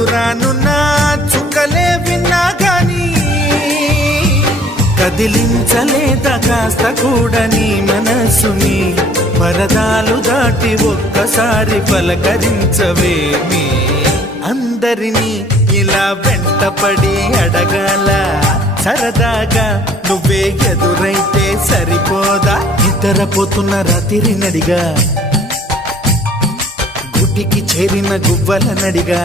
దూరానున్న చుక్కలే విన్నా గాని కదిలించలేదా కాస్త కూడా నీ మనసుని పరదాలు దాటి ఒక్కసారి పలకరించవేమి అందరినీ ఇలా వెంటపడి అడగాల సరదాగా నువ్వే ఎదురైతే సరిపోదా నిద్రపోతున్న రాత్రి నడిగా గుడికి చేరిన గువ్వల నడిగా